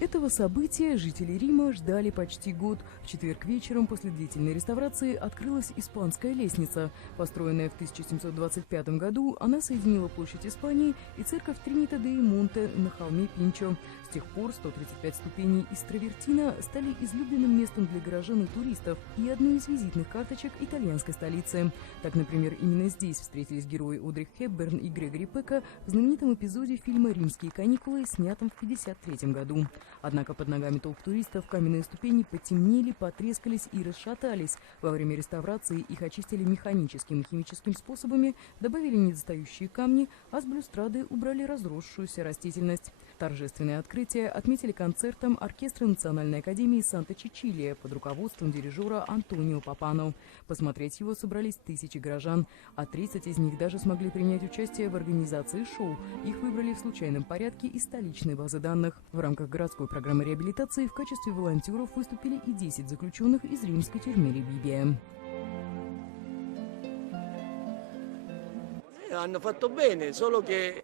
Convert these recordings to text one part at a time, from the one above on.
Этого события жители Рима ждали почти год. В четверг вечером после длительной реставрации открылась Испанская лестница. Построенная в 1725 году, она соединила площадь Испании и церковь Тринитà-деи-Монте на холме Пинчо. С тех пор 135 ступеней из травертина стали излюбленным местом для горожан и туристов и одной из визитных карточек итальянской столицы. Так, например, именно здесь встретились герои Одри Хепберн и Грегори Пека в знаменитом эпизоде фильма «Римские каникулы», снятом в 1953 году. Однако под ногами толп туристов каменные ступени потемнели, потрескались и расшатались. Во время реставрации их очистили механическим и химическим способами, добавили недостающие камни, а с балюстрады убрали разросшуюся растительность. Торжественное открытие отметили концертом оркестра Национальной академии Санта-Чичилия под руководством дирижера Антонио Папано. Посмотреть его собрались тысячи горожан, а 30 из них даже смогли принять участие в организации шоу. Их выбрали в случайном порядке из столичной базы данных. В рамках городской программы реабилитации в качестве волонтеров выступили и 10 заключенных из римской тюрьмы Ревибия.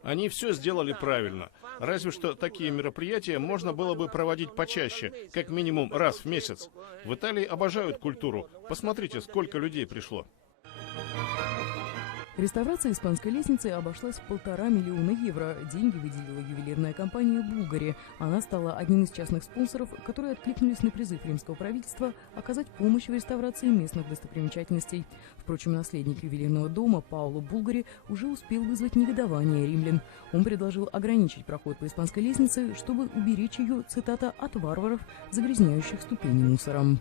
Они все сделали правильно. Разве что такие мероприятия можно было бы проводить почаще, как минимум раз в месяц. В Италии обожают культуру. Посмотрите, сколько людей пришло. Реставрация Испанской лестницы обошлась в 1,5 миллиона евро. Деньги выделила ювелирная компания «Булгари». Она стала одним из частных спонсоров, которые откликнулись на призыв римского правительства оказать помощь в реставрации местных достопримечательностей. Впрочем, наследник ювелирного дома Паоло Булгари уже успел вызвать негодование римлян. Он предложил ограничить проход по Испанской лестнице, чтобы уберечь ее, цитата, «от варваров, загрязняющих ступени мусором».